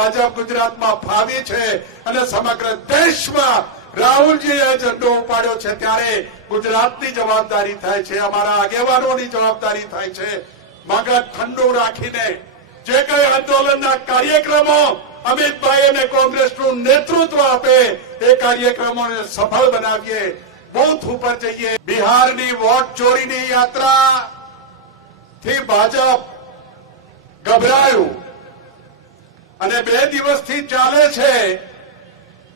ભાજપ ગુજરાતમાં ફાવી છે અને સમગ્ર દેશમાં રાહુલજીએ ઝંડો ઉપાડ્યો છે ત્યારે ગુજરાતની જવાબદારી થાય છે, અમારા આગેવાનોની જવાબદારી થાય છે. મગજ ઠંડુ રાખીને જે કઈ આંદોલનના કાર્યક્રમો અમિતભાઈ અને કોંગ્રેસનું નેતૃત્વ આપે, એ કાર્યક્રમોને સફળ બનાવીએ. બુથ ઉપર જઈએ. બિહારની વોટ ચોરીની યાત્રા થી ભાજપ ગભરાયું. અને બે દિવસથી ચાલે છે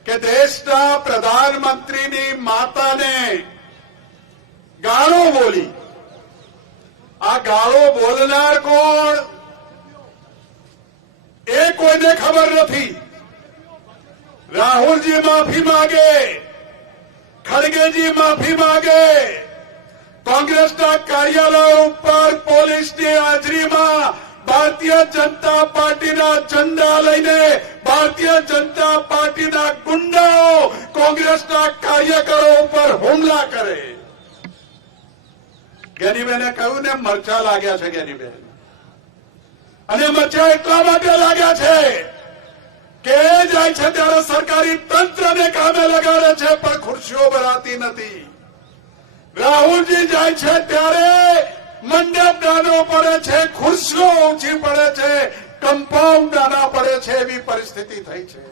કે દેશના પ્રધાનમંત્રીની માતાને ગાળો બોલી. આ ગાળો બોલનાર કોણ? એ કોઈને ખબર નથી. રાહુલજી માફી માગે. ખડગેજી માફી માગે. કોંગ્રેસના કાર્યાલય ઉપર પોલીસની હાજરીમાં ભારતીય જનતા પાર્ટીના ઝંડા લઈને ભારતીય જનતા પાર્ટીના ગુંડાઓ કોંગ્રેસના કાર્યકરો ઉપર હુમલા કરે. ગેનીબેને કહ્યું ને, મરચા લાગ્યા છે ગેનીબેન. અને મરચા એટલા માટે લાગ્યા છે કે જાય છે ત્યારે સરકારી તંત્રને કામે લગાડે છે, પણ ખુરશીઓ ભરાતી નથી. રાહુલજી જાય છે ત્યારે મંડપ નાનો પડે છે, ખુરશીઓ ઊંચી પડે છે કમ્પાઉન્ડ નાના પડે છે, એવી પરિસ્થિતિ થઈ છે.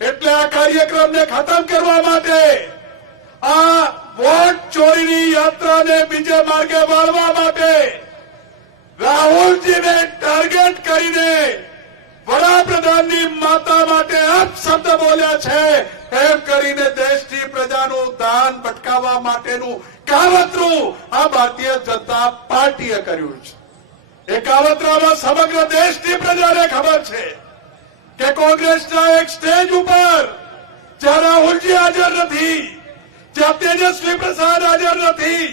એટલે આ કાર્યક્રમને ખતમ કરવા માટે આ વોટ ચોરીની યાત્રાને બીજે માર્ગે વાળવા માટે રાહુલજીને ટાર્ગેટ કરીને વડાપ્રધાનની માતા માટે આપ શબ્દ બોલ્યા છે, એમ કરીને દેશની પ્રજાનું દાન ભટકાવવા માટેનું કાવતરું આ ભારતીય જનતા પાર્ટીએ કર્યું છે. એકાવતરામાં સમગ્ર દેશની પ્રજાને ખબર છે કે કોંગ્રેસના એક સ્ટેજ ઉપર જ્યાં રાહુલજી હાજર નથી, જ્યાં તેજસ્વી પ્રસાદ હાજર નથી,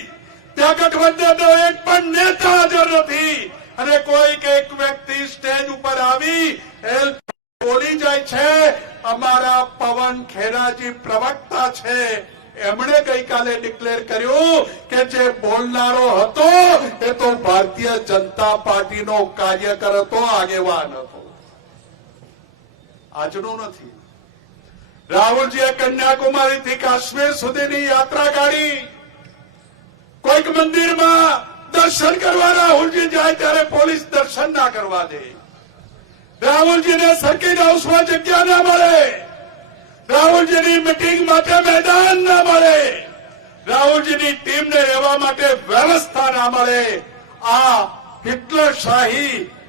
ત્યાં ગઠબંધનનો એક પણ નેતા હાજર નથી અને કોઈક એક વ્યક્તિ સ્ટેજ ઉપર આવી બોલી જાય છે, અમારા પવન ખેરાજી પ્રવક્તા છે. એમણે ગઈકાલે ડિક્લેર કર્યું કે જે બોલનારો હતો, એ તો ભારતીય જનતા પાર્ટીનો કાર્યકર હતો, આગેવાન હતો. આજનો નથી. રાહુલજીએ કન્યાકુમારી થી કાશ્મીર સુધીની યાત્રા કાઢી. કોઈક મંદિરમાં દર્શન કરવા રાહુલજી જાય ત્યારે પોલીસ દર્શન ના કરવા દે. રાહુલજીને સર્કિટ હાઉસમાં જગ્યા ના મળે. રાહુલજીની મિટિંગ માટે મેદાન ના મળે. રાહુલજીની ટીમને રહેવા માટે વ્યવસ્થા ના મળે. આ હિટલર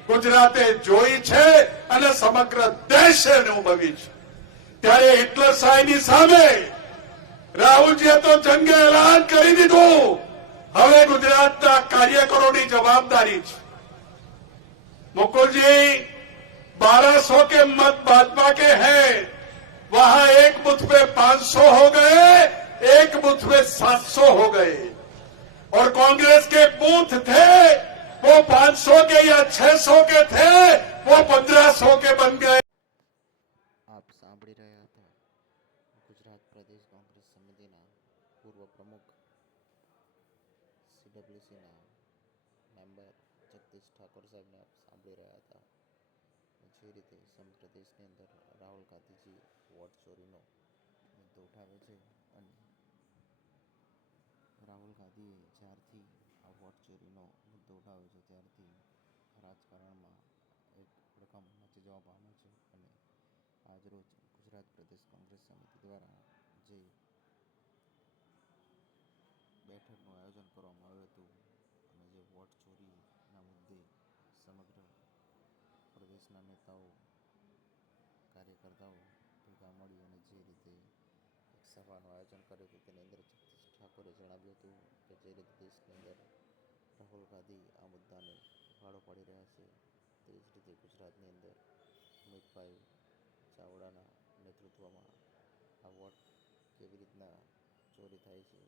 ગુજરાતે જોઈ છે અને સમગ્ર દેશે અનુભવી છે. ત્યારે હિટલર સામે રાહુલજીએ તો જંગે એલાન કરી દીધું. હવે ગુજરાતના કાર્યકરોની જવાબદારી છે. મુકુલજી, બારસો કે મત બાદમાં કે હૈ? वहां एक बूथ पे 500 हो गए एक बूथ पे 700 हो गए और कांग्रेस के बूथ थे वो 500 के या 600 के थे वो 1500 के बन गए આપ સાંભળી રહ્યા હતા ગુજરાત પ્રદેશ કોંગ્રેસ સમિતિના પૂર્વ પ્રમુખ સીડબ્લ્યુસીના મેમ્બર જગદીશ ઠાકોર સાહેબને આપ સાંભળી રહ્યા હતા જે રીતે સમગ્ર પ્રદેશની અંદર રાહુલ ગાંધીજી વોટ ચોરીનો મુદ્દો ઉઠાવ્યો છે અને રાહુલ ગાંધીએ જ્યારથી આ વોટ ચોરીનો મુદ્દો ઉઠાવ્યો છે ત્યારથી રાજકારણમાં એક રકમ મચી જવા પામ્યો છે અને આજરોજ ગુજરાત પ્રદેશ કોંગ્રેસ સમિતિ દ્વારા જે બેઠકનું આયોજન કરવામાં આવ્યું હતું અને જે વોટ ચોરીના મુદ્દે સમગ્ર પ્રદેશના નેતાઓ, કાર્યકર્તાઓ ભેગા મળી અને જે રીતે એક સભાનું આયોજન કર્યું હતું તેની અંદર જગદીશ ઠાકોરે જણાવ્યું હતું કે જે રીતે દેશની અંદર રાહુલ ગાંધી આ મુદ્દાને ઉઘાડો પાડી રહ્યા છે, તે જ રીતે ગુજરાતની અંદર અમિતભાઈ ચાવડાના નેતૃત્વમાં આ વોટ કેવી રીતના ચોરી થાય છે,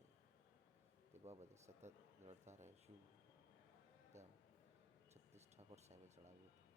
તે બાબતે સતત લડતા રહીશું તેમ જગદીશ ઠાકોર સાહેબે જણાવ્યું હતું.